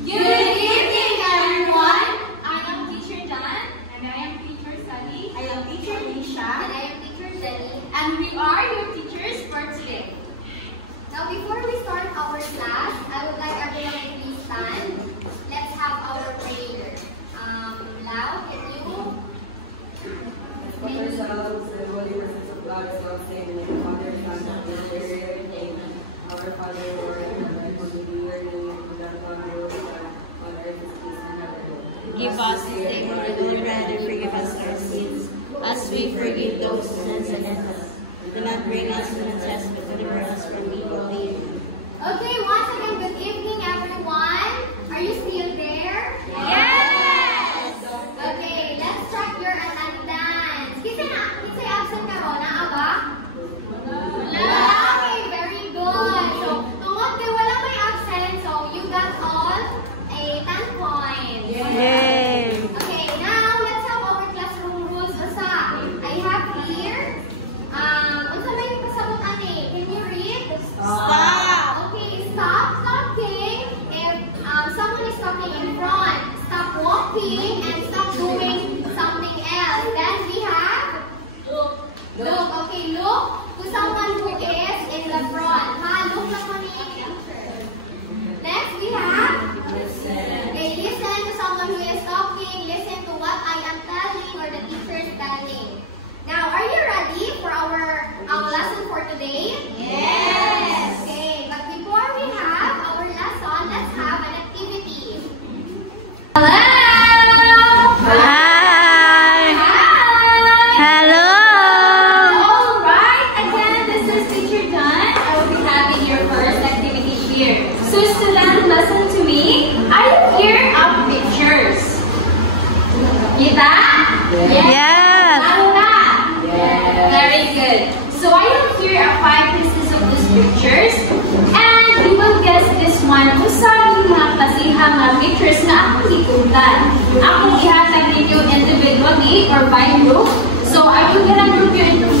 Good evening, everyone. I am Teacher Dan. And I am Teacher Sally. I am Teacher Nisha. And I am Teacher Jenny. And we are your teachers for today. Now, before we start our class, I would like everyone to please stand. Let's have our prayer. Loud, can you? Put ourselves in the holy presence of God as well, saying, Father, Son, and Holy Spirit, Amen. Our Father, Lord, in heaven, hallowed be your name. Thy Father, Lord, on earth as it is in heaven. Give us this day our daily bread, and forgive us our sins, as we forgive those who sin against us. Do not bring us into test, but deliver us from evil. Amen. Okay, once again, good evening, everyone. Are you still there? Yes! Okay, let's check your attendance. Kisa'y absent ka ro? Naa ba? Okay, very good. So, tungod kay wala may absent, so you got all a 10 points. Yay! Okay, now let's have our classroom rules. Basta, I have here, unsa may pasabot ani? Can you read? Stop! Okay, stop talking if someone is talking in front. Stop walking and stop doing something else. Then we have look. Okay, look to someone who is in the front. Look lang mo ni. Next we have okay, listen to someone who is talking. Listen to what I am telling or the teacher is telling. Now, are you ready for our lesson for today? Yes. Okay, but before we have our lesson, let's have an activity. Hello. Hi! Hello! Alright, again, this is Teacher Dan. I will be having your first activity here. So students, listen to me. I am here of pictures. Kita? Yes! Lalo na? Very good. So I have here 5 pieces of these pictures. And you will guess this one. Usabi mga kasihang mga pictures na akong ikutan. Akong ihatag ninyo individually or by group. So I will gonna group you into 5.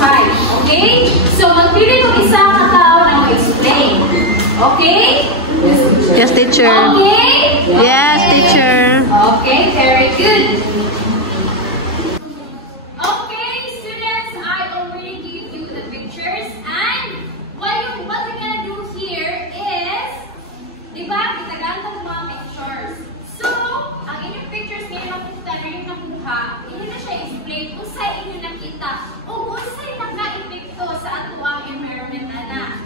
Okay? So magpili ng isa katao na mag-explain. Okay? Yes, teacher. Okay? Yes, teacher. Okay, very good. Okay, students, I already gave you the pictures, and what we're gonna do here is, di ba, itagaan ng mga pictures. So, ang inyong pictures ngayon makikita na yung nakuha, inyo na siya explain kung saan inyo nakita o kung saan naka-epekto sa atuang environment na.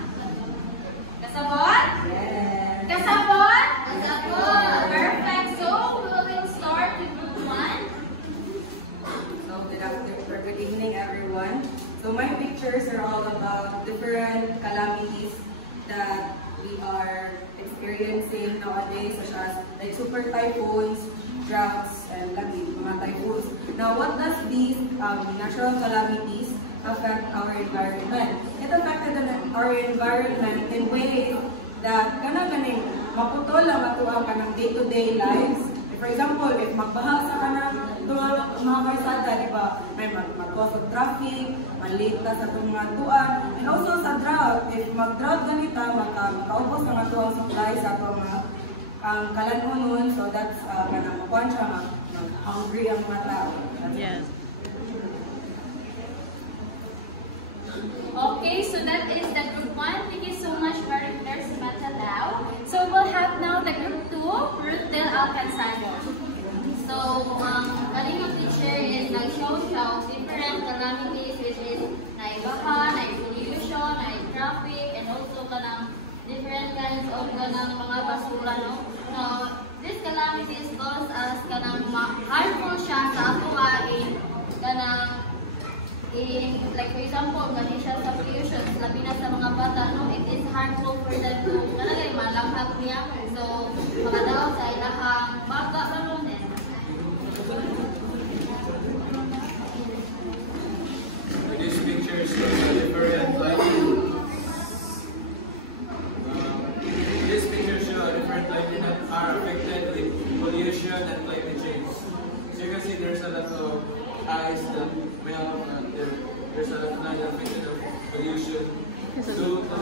Kasabot? Yes. Kasabot? Kasabot. Perfect. So, we will start with group 1. So, good evening, everyone. So, my pictures are all about different calamities that we are experiencing nowadays, such as like super typhoons, droughts, and lagi mga typhoons. Now, what does these natural calamities affect our environment? It affected our environment in ways that ganing maputol ang atuang kanang day-to-day lives. For example, if magbaha sa kanang mga karsada, di ba, may mag-cause of traffic, malita sa itong mga tuan. And also sa drought, if mag-drought ganita, makaubos ang atuang supply sa itong mga kalanunon. So that's kanang makuhan siya, hungry ang mga tao. Yes. Okay, so that is the group 1. Thank you so much, very clear, Samantha Lau. So we'll have now the group 2, Ruth Del Alcanzado. So, kaling ang teacher is nag-show different calamities, which is naibaha, pollution, traffic, and also kanang different kinds of kanang mga basura, no? So, this calamities cause us kanang harmful siya sa ato kanang like for example, mali siya sa pollution, labi na sa mga bata, no? It is harmful for them to kanang malanghap niya. So, makadaw sa ilahang baga balon din. These pictures show different lighting. These pictures show different lighting that are affected with pollution and climate change. So you can see there's a lot of eyes that there's a lot of light affected of pollution due to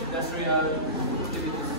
industrial activities.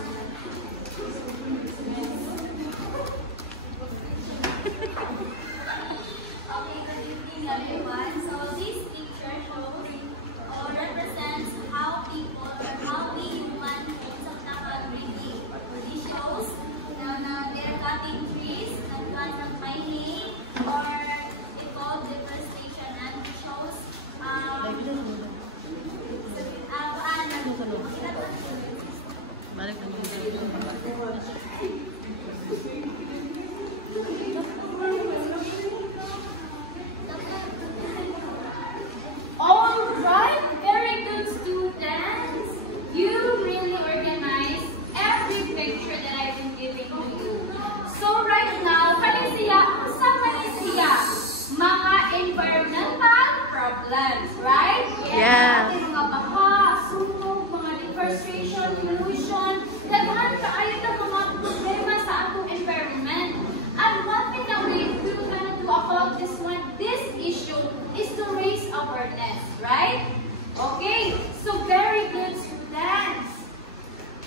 problems, right? Yeah. Ating mga baha, sunog, mga deforestation, pollution, daghan kaayo ng mga problema sa atong environment. And one thing that we're gonna do about this one, this issue, is to raise awareness, right? Okay, so very good, students.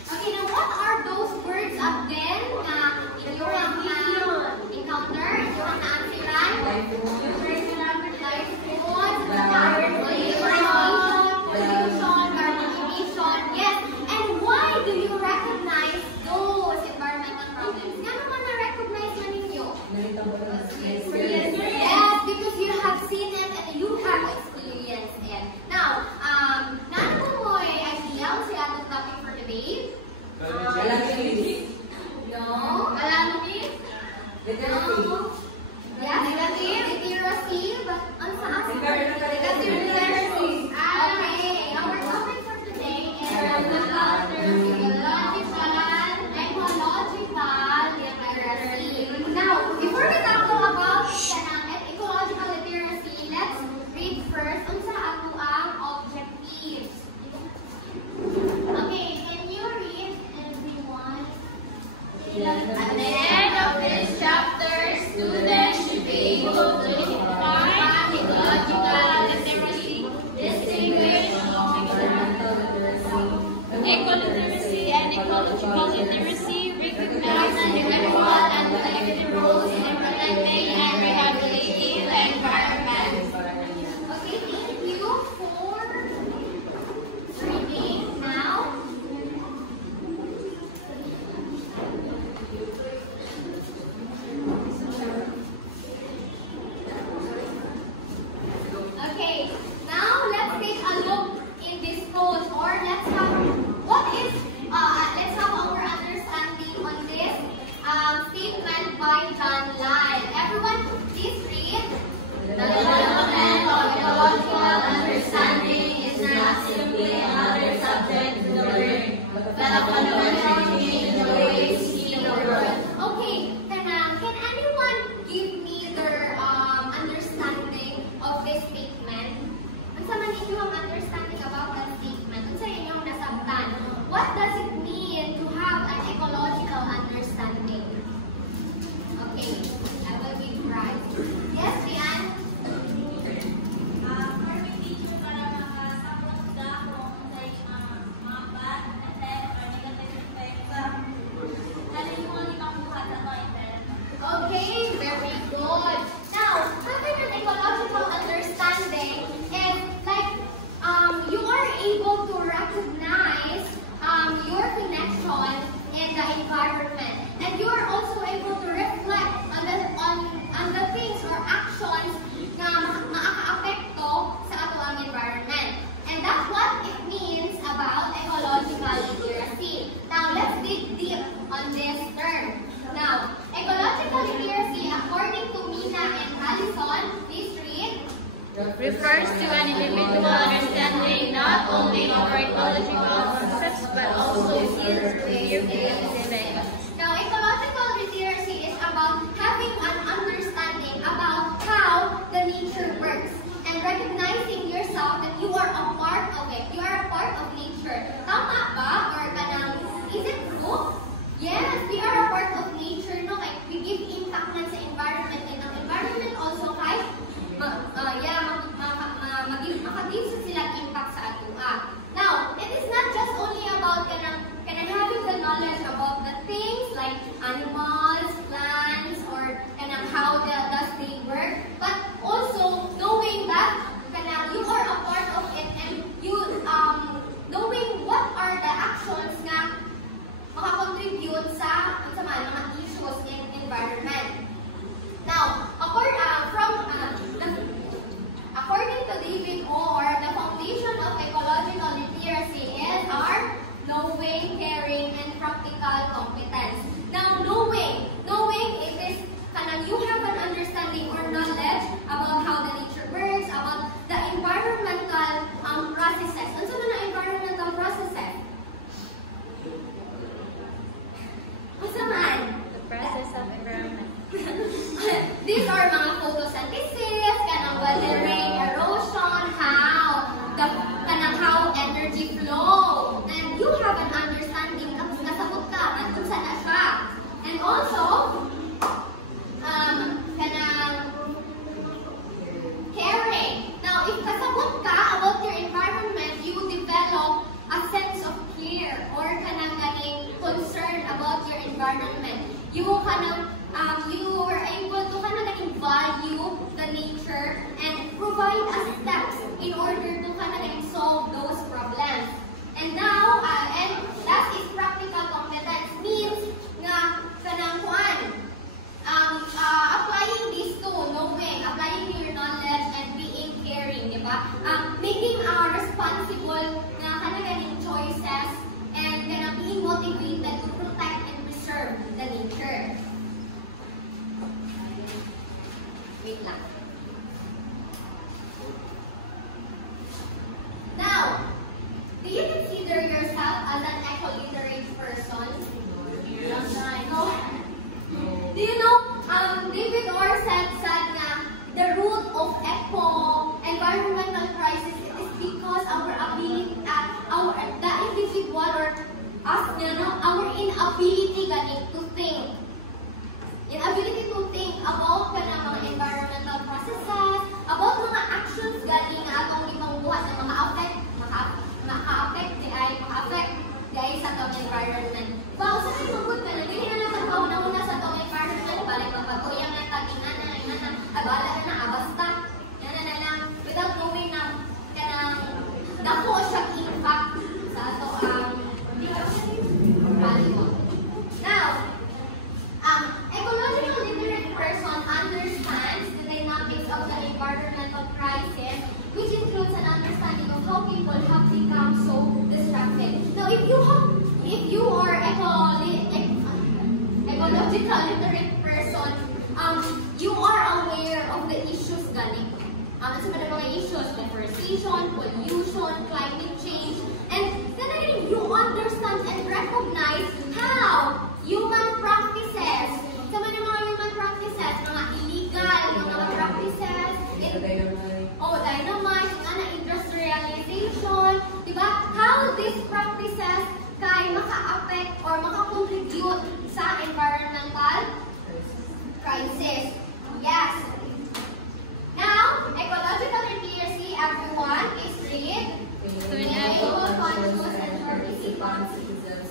Okay, now what are those words again na inyong encounter? Inyong na-answeran? Life food, pollution, carbonization. Yes, and why do you recognize those environmental problems? Kano man na-recognize man ninyo? Yes, because you have seen it and you have experienced it. Now, nano mo ay idea sa atong topic for today? No? Calamity? No? Yes, literacy. But on saan? Literacy. Okay, our topic for today is ecological literacy. Now, before we talk about ecological literacy, let's read first on sa ato ang objectives. Okay, can you read, everyone? At the end of this chapter, students should be able to define ecological literacy, distinguish ecoliteracy and ecological literacy, recognize individual and collective roles in protecting and rehabilitating the environment. Okay, thank you for reading now. Okay, now let's take a look in this code, or let's have our understanding on this statement by John Lyle. Everyone, please read. The development of ecological understanding is not simply another subject to learn, but a fundamental change in the way we see the world. Okay, can anyone give me their understanding of this statement? Unsa man ninyo ang understanding about that statement? Unsa inyong nasabtan? What does it mean to have an ecological understanding? Okay, I will give right. Yes, Rian? Okay, very good. Now, having an ecological understanding is like you are able to recognize your connection in the environment, and you are also able to reflect on the things or actions na makaka-apekto sa ato ang environment. And that's what it means about ecological literacy. Now, let's dig deep on this term. Now, ecological literacy, according to Mina and Allison, please read. Refers to an individual understanding not only of ecological concepts but also his living. Now, ecological literacy is about having an understanding about how the nature works and recognizing yourself that you are a part of it. You are a part of nature. Tama ba? Or kanang, is it true? Yes, we are a part of nature, no? Like, we give impact na sa environment, and ang environment also kahit makagive sila impact sa ato. Now, it is not just only about kanang having the knowledge about you were able to value the nature and provide us steps in order to solve those problems. And now, and that is practical competence means nga kanang kuan applying these two, knowing, applying your knowledge and being caring, di ba? Making responsible na kanang choices and being motivated to protect and preserve the nature. Wait lang. Now, do you consider yourself as an eco-literate person? No. Do you know, David Orr said nga, the root of environmental crisis is because our ability, the individual or us, our inability to think. Inability to think about mga environmental processes, about mga actions galing na atong ibang buhat na maka-affect di ay sa atong environment. Wow, sa kayo magod ka na, hindi na natagaw na muna sa atong environment, balik magpagkuyang na tagingan na, abala na, abasta. Yan na lang, without knowing na dako siya impact sa ato value. Now, ecological literate person understands the dynamics of the environmental crisis, which includes an understanding of how people have become so distracted. Now, if you are ecological literate person, you are aware of the issues galing. Sa mga issues, deforestation, pollution, climate change, and then you understand and recognize how human practices, sa mga human practices, mga illegal, mga practices, dynamite, industrialization, diba? How these practices kay maka-affect or maka-contribute sa environmental crisis. Yes. Now, ecological literacy, everyone, is read to enable conscious and participants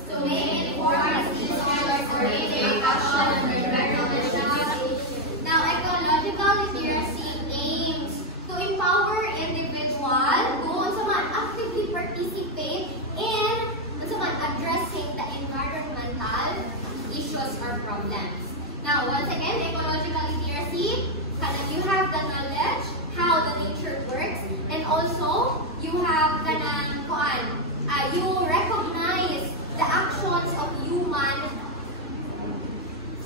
to make informed decisions for action on environmental. Now, ecological literacy aims to empower individuals to actively participate in addressing the environmental issues or problems. Now, once again, ecological literacy, you have the knowledge how the nature works, and also you have you recognize the actions of human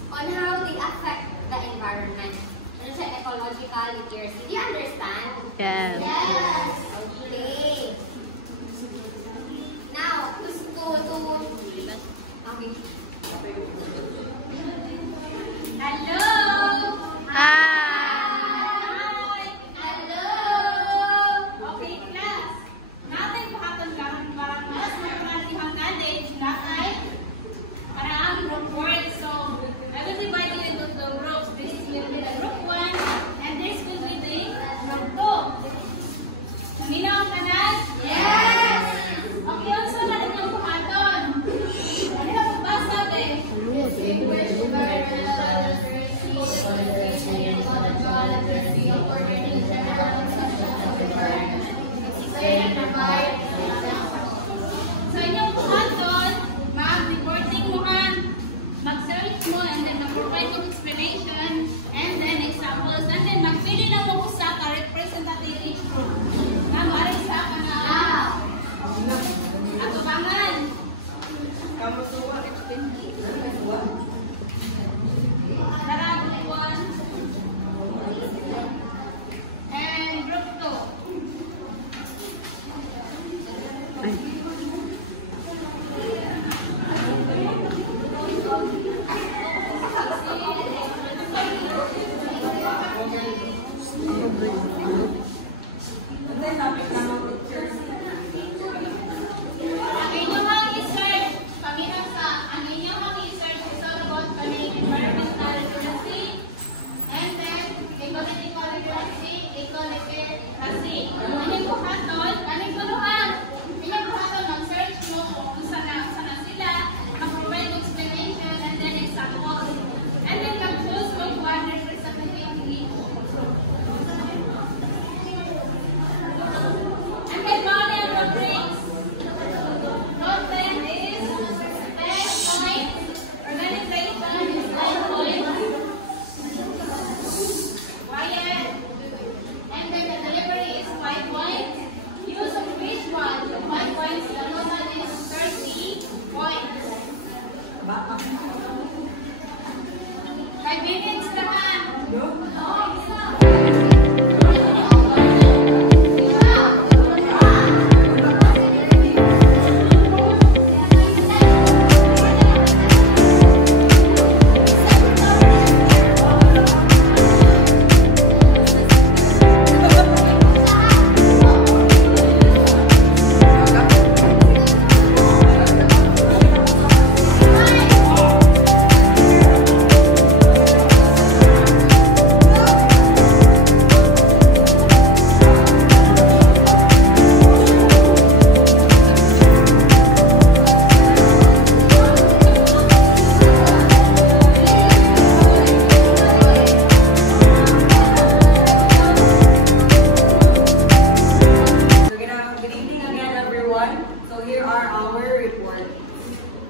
on how they affect the environment. Ano siya, ecological literacy? Do you understand? Yes. Yes. Okay. Now, okay. Hello. Hi. Hello. Okay, class. Natin pahatag lang para mas maraming knowledge na ay para ang group work. So, I will divide you into two groups. This will be the group 1 and this will be the group 2. Naminaw ka na? Yes. Okay, also natin ang pahaton. Ano na magbasa din? Sa inyong pahaton, mag-reporting mo mag-search mo, and then mag-provide mo explanation, and then examples, and then mag-pili lang mo sa representative each group. Na maaaring sa ka na atubangan. Tara, group 1 and group 2. Ang inyong research, ang inyong research is all about environmental literacy, and then ecological literacy, eco-literacy. Inyong buhaton, kaning tuluhan. Inyong buhaton, mag-search mo kung saan na sila, mag-provide explanation, and then examples. 5 minutes naman. So here are our reports.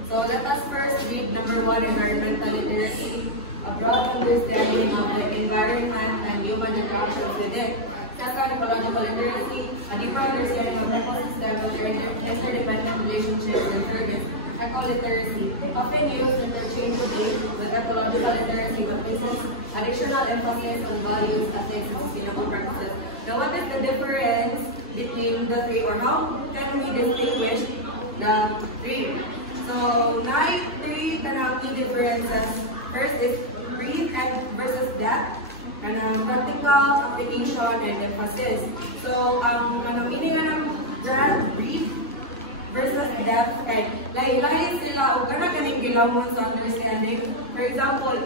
So let us first read number 1, environmental literacy, a broad understanding of the environment and human interactions with it. Second, ecological literacy, a deeper understanding of ecosystems and their interdependent relationships. And third is eco-literacy, often used interchangeably with ecological literacy but places additional emphasis on values, ethics, and sustainable practices. Now, what is the difference between the three, or how can we distinguish the three? So, three key differences. First is breadth and versus depth, and practical application and emphasis. So, ang meaning ng breadth versus depth ay lahi-lahi sila o ganing gilamon sa understanding. For example,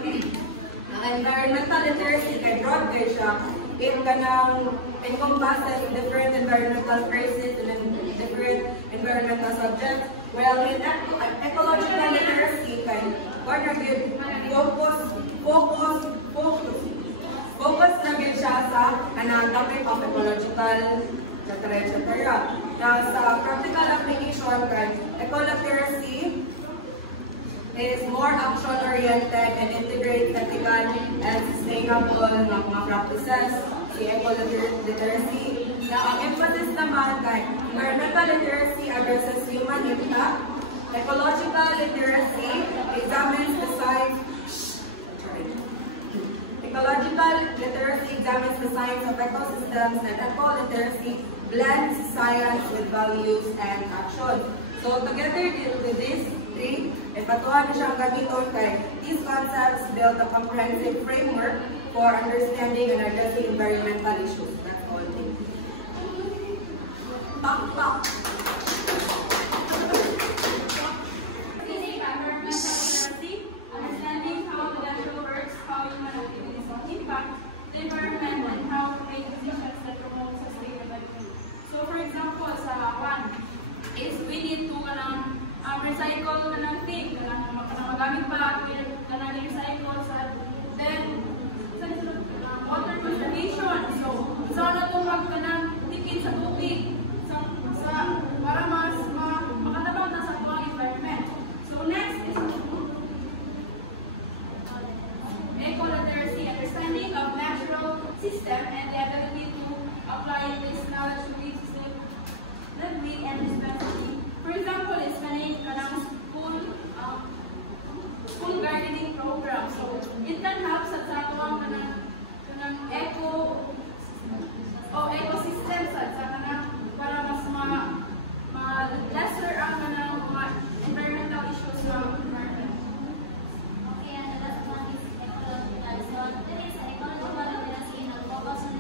environmental literacy kay broad kay siya. It encompasses different environmental crises and different environmental subjects. Well, in ecological literacy, focus na gid siya sa topic of ecological, etc. Now, sa practical application, eco-literacy is more action-oriented and integrate ethical and sustainable mga practices. Si eco-literacy. Now, ang emphasis naman kay environmental literacy addresses human impact. Ecological literacy examines the science. Ecological literacy examines the science of ecosystems, and eco-literacy blends science with values and action. So, together with these three, ipatuhan na siyang gamiton kay these concepts build a comprehensive framework for understanding and addressing environmental issues. That's all. Thank you. Environmental literacy, understanding how the natural works, how human activities impact the environment, and how to make decisions that promote sustainability. So, for example, sa one is we need to recycle thing, magamit pa recycle sa then water conservation. So, sana itong tipid sa tubig para mas makatabang na sa ating environment. So, next is eco-literacy, understanding of natural system and the ability to apply this knowledge to be sustainably and responsibly. For example, is school gardening program. So, it can help sa tatawang ecosystem sa para mas lesser ang mga environmental issues sa environment. Okay, and the last one is ecological. So, this is ecological literacy and focus on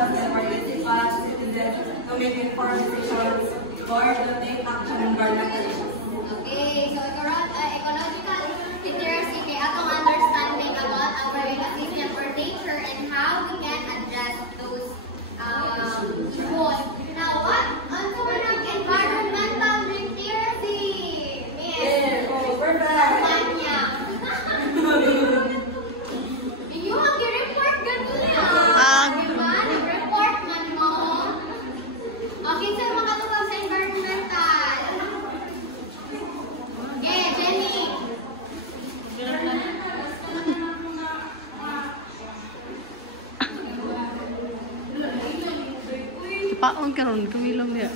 us and participate citizens to make informed decisions or to take action on environmental issues. Okay, so ecological literacy kay atong understanding about our ecosystem for nature and how we can address those issues. Now, what? Ano man ang environmental literacy? Miss? Oh, perfect! Kanya. Inyo ang i-report ganun yan. Diba? Nag-report man mo. Okay, sir, makatubag sa environmental. Okay, Jenny. Paon karon kumilom niya.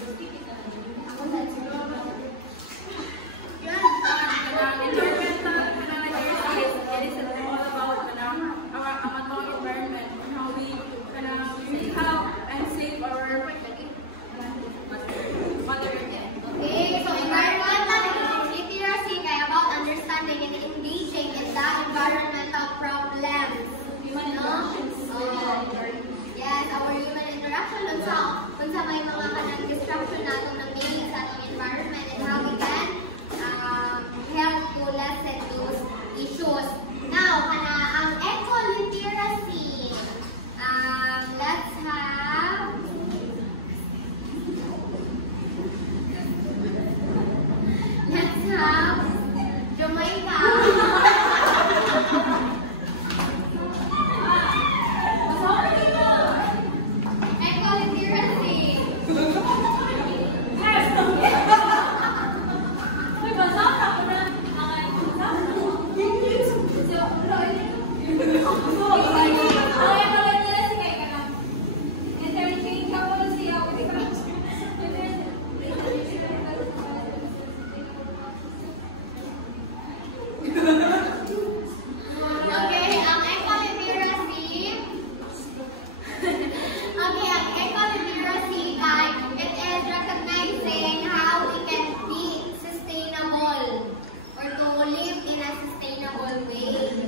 Okay, so environmental literacy kay about understanding and engaging in the environmental problems. No? Yes, our human interaction unsa may mga kanang distraction nato ng meaning sa atong environment and how we can help to lessen those issues. Now, ang eco-literacy. Let's have Jamaica. Eco-literacy. Okay, ang eco-literacy. Okay, ang eco-literacy ay it is recognizing how we can be sustainable or to live in a sustainable way.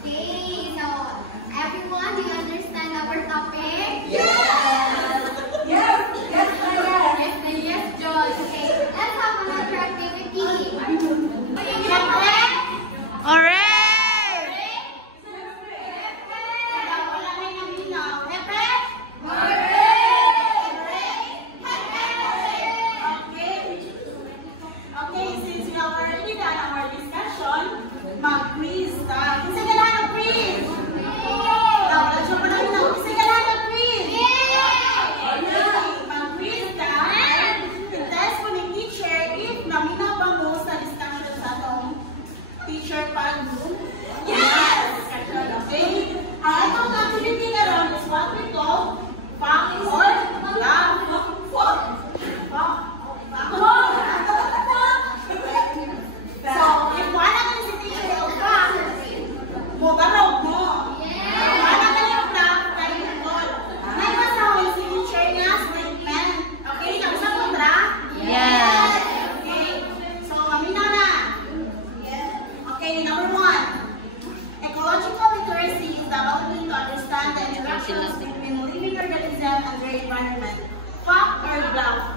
Okay, so everyone, do you understand our topic? Yes! Yes! Yes, Maya! Yes, Joyce. Okay, let's have another activity. Alright! Okay, since we have already done our discussion, mag-quiz ta. Kinsa ganahan ang quiz? Let's jump na lang. Kinsa ganahan ang quiz? Mag-quiz ta. I-test ko ni teacher if namina ba mo sa discussion sa atong teacher pag yes! Okay? Ang atong activity karon is what we call fact or bluff. So, if wala ka si teacher o fact, mo baraw mo. Wala ka yung bluff, kayo yung goal. May masawin si teacher niya statement. Okay? Kami sa kontra? Yes! Okay. So, amina na. Okay, number 1. Ecological literacy is the ability to understand the interactions between living organisms and their environment. Fact or bluff?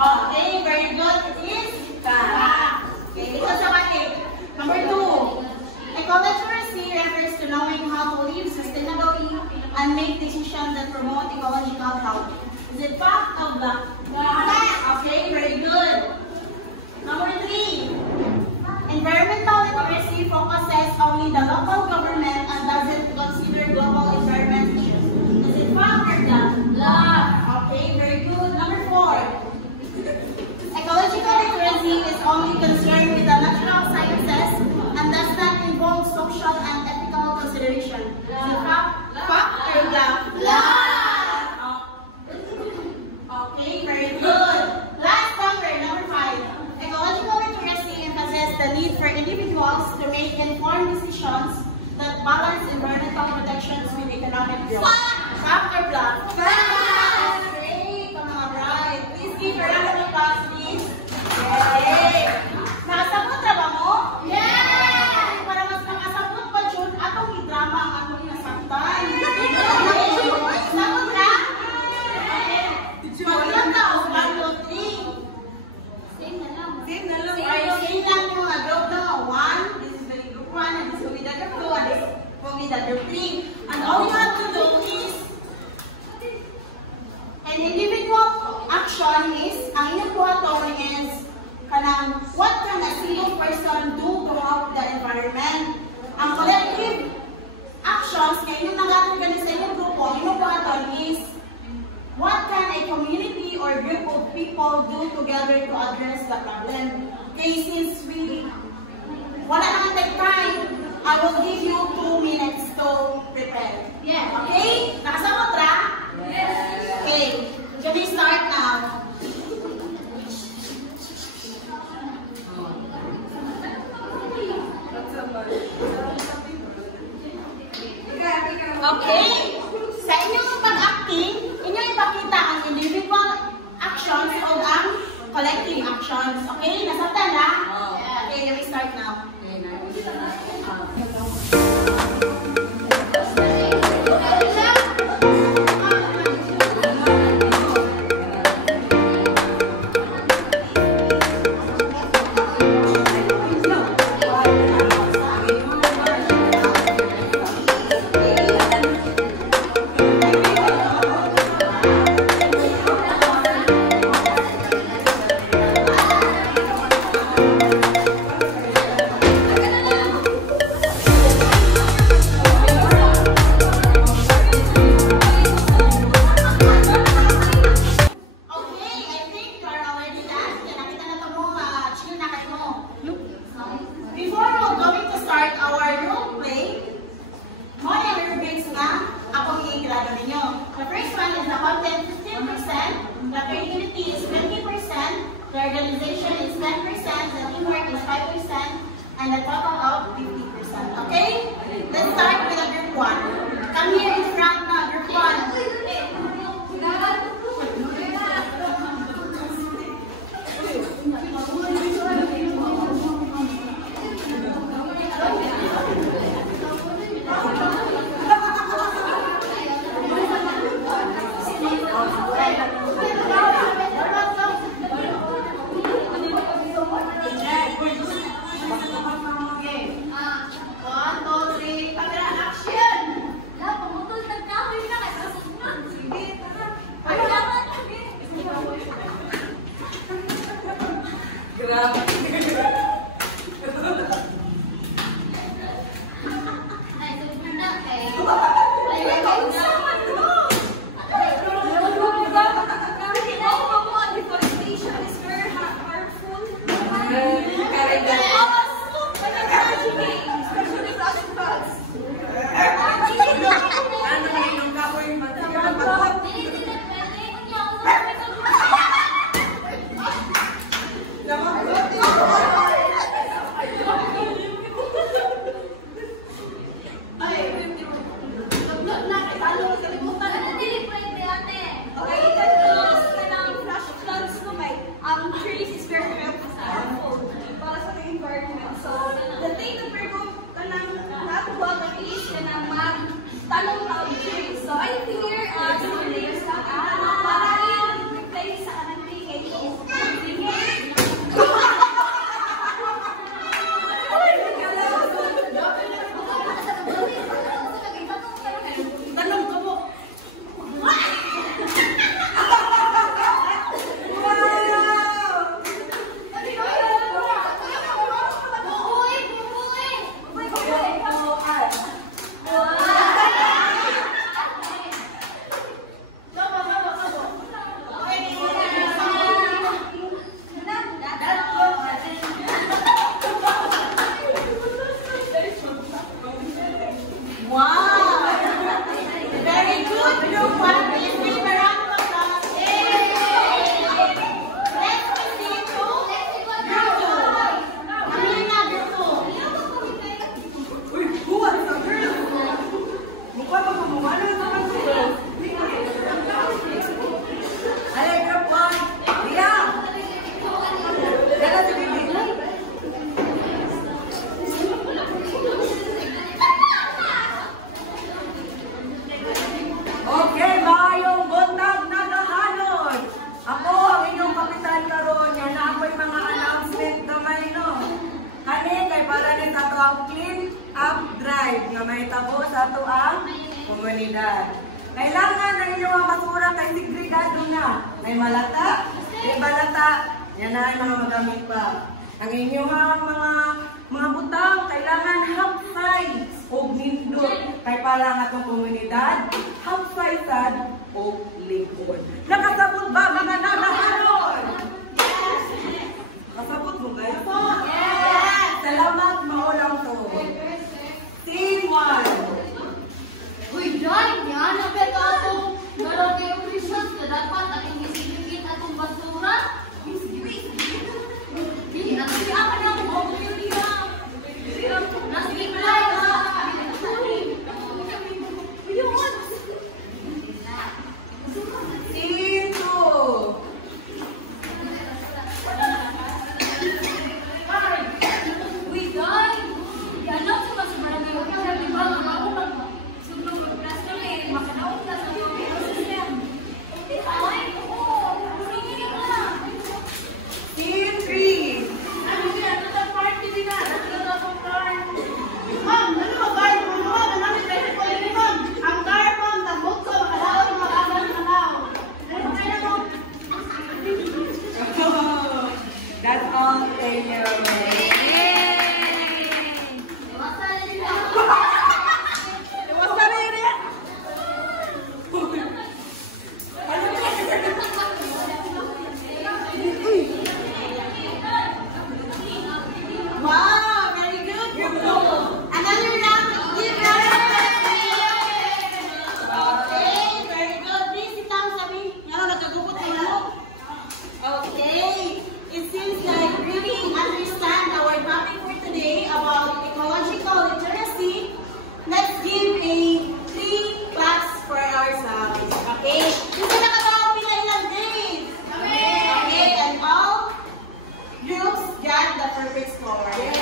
Okay, very good. It is fact. Okay, ito sa bakit. Number 2. Ecology refers to knowing how to live sustainably and make decisions that promote ecological health. Is it fact or bluff? Okay, very good. Number 3. Environmental literacy focuses only the local government and doesn't consider global environment issues. Is it fact or bluff? Bluff. Okay, very good. Number 4. Ecological literacy is only concerned with the natural sciences and does not involve social and ethical consideration. Is it fact or bluff? Bluff. Okay, very good. Last number 5. Ecological literacy emphasizes the need for individuals to make informed decisions that balance environmental protections with economic growth. Fact or bluff? Fact. Great, mga bright. Please give a round of applause, please. Yay! Nakasabot na ba mo? Yes! Para mas makasabot pa dyan, atong i-drama ang atong nasaktan. that you're free. And all you have to do is, an individual action is, ang inyong buhaton is, what can a single person do to help the environment? Ang collective actions, kaya yung nag-organize sa inyong grupo, inyong buhaton is, what can a community or group of people do together to address the problem? Okay, since we wala nang take time, I will give you 2 minutes to prepare. Yeah. Okay? Nakasama tra? Yes. Okay. Can we start now? Okay. Sa inyong pag-acting, inyong ipakita ang individual actions o ang collective actions. Okay? Nasabtan na? Okay, let me start now. And a total of 50%. Okay? Let's start with a group 1. Come here in front now, group 1. mahitabo sa ato ang komunidad. Kailangan na inyong basura kay segregado na. May malata, may balata, yan na ay mga magamit pa. Ang inyong mga butang, kailangan half size o nindot. Kay para ang atong komunidad, half size o lingkod. Nakasabot ba mga nanaharon? Yes! Nakasabot mo guys? Yes! Salamat, maulang to. Scene 1. Uy, John, yan, napit atong narati yung Christmas na dapat aking isigigit atong basura. Hindi, natin ako na ako, ako yung diya. Nasigit na lang. Scene 2. Uy, John, yan lang sa basura na yung kaya, di ba? Ako lang, sunod mag-plaster eh, makanaon ka sa yung system. Ay, oo, sige ka. Scene 3. Ano yan, party din na, nagtatapong party. Ma'am, ano ba guard mo naman? Ano namin pwede ko yun, ma'am? Ang guard, ma'am, tagbog ko, makalaon yung mga agal na lao. Ano kaya mo? That's all. Thank you. Wow, very good. Another round of give Okay, very good. Please sit down, Sabi. Ano, nagkagupot na mo? Okay. It seems like really understand our topic for today about ecological literacy. Let's give a 3 claps for ourselves. Okay? Gusto na ka ba ang pinailang grades? Okay, and all groups got the perfect score.